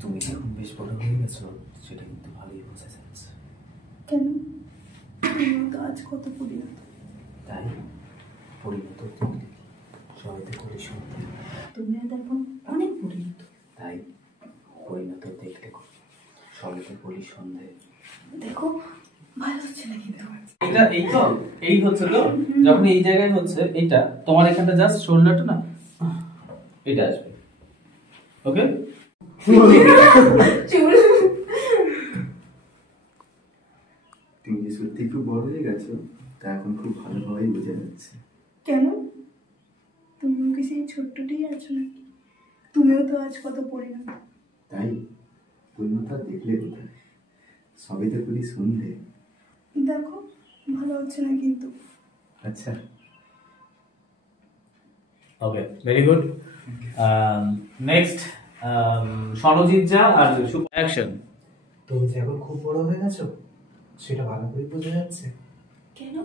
তুমি এখন বেশ বড় হয়ে গেছো, সেটা কিন্তু ভালোই বোঝা যাচ্ছে। কেন? তো আজ কত পরিণত। তাই পরিণত দেখলে সবাই তো করি সন্ধ্যে। তুমি আজ এখন অনেক পরিণত। তাই পরিণত দেখলে সবাই তো বলি সন্ধ্যে। দেখো ভালো হচ্ছে না কিন্তু এটা এই হচ্ছে তো যখন এই জায়গায় হচ্ছে এটা তোমার এখানটা জাস্ট শোল্ডারটা না এটা আসবে। ওকে তুমি যে সত্যি খুব বড় হয়ে গেছো তা এখন খুব ভালোভাবেই বোঝা যাচ্ছে। কেন? তুমিও কি সেই ছোট্টটাই আছো নাকি? তুমিও তো আজ কত পরিণত। তাই পরিণত দেখলে কোথায়, সবে তো করি সন্ধ্যে। দেখো ভালো হচ্ছে না কিন্তু। আচ্ছা okay very good. Next Sanjit যা আর অ্যাকশন। তুমি যে এখন খুব বড় হয়ে গেছো সেটা ভালো করে বোঝা যাচ্ছে। কেন?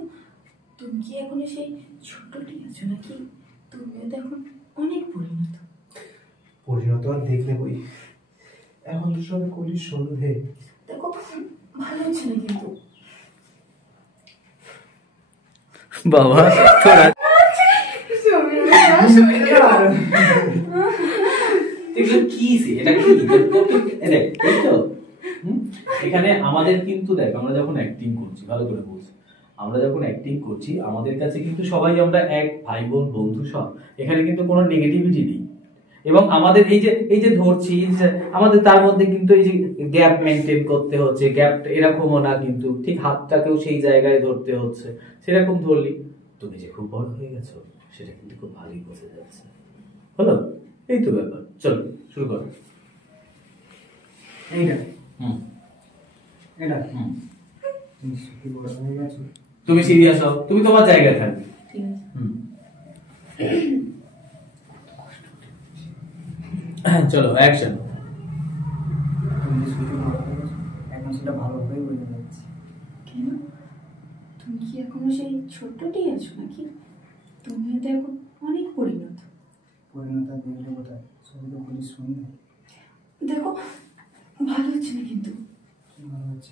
তুমি কি এখনো সেই ছোট্টটাই আছো নাকি? তুমিও তো এখন অনেক পরিণত। পরিণত আর দেখলে বই, এখন তো সবে করি সন্ধ্যে। দেখো ভালো হচ্ছে না কিন্তু। বাবা তোরা এগুলো কি এটা কি দেখ এই তো এখানে আমাদের কিন্তু দেখ আমরা যখন অ্যাক্টিং করছি ভালো করে বলছি, আমরা যখন অ্যাক্টিং করছি আমাদের কাছে কিন্তু সবাই আমরা এক ভাই বোন বন্ধু সব, এখানে কিন্তু কোনো নেগেটিভিটি নেই। এবং আমাদের এই যে ধরছি আমাদের তার মধ্যে কিন্তু এই যে গ্যাপ মেনটেন করতে হচ্ছে, গ্যাপ এরকমও না কিন্তু ঠিক হাতটাকেও সেই জায়গায় ধরতে হচ্ছে, সেরকম ধরলি। তুমি যে খুব বড় হয়ে গেছো সেটা কিন্তু খুব ভালোই বোঝা যাচ্ছে। হলো এই তো ব্যাপার, চলো শুরু করো। এইটা হুম এটা হুম তুমি সত্যি বড় হয়ে গেছো। তুমি সিরিয়াস হও, তুমি তোমার জায়গায় থাকবে। ঠিক আছে। হুম চলো অ্যাকশন। তুমি যে সত্যি বড় হয়ে গেছো এখন সেটা ভালোভাবেই বোঝা যাচ্ছে। কেন? তুমি কি এখনো সেই ছোট্টটাই আছো নাকি? তুমিও তো এখন অনেক পরিণত। পরিণত দেখলে কোথায়, সবে তো করি সন্ধ্যে। দেখো ভালো হচ্ছে না কিন্তু। কি ভালো হচ্ছে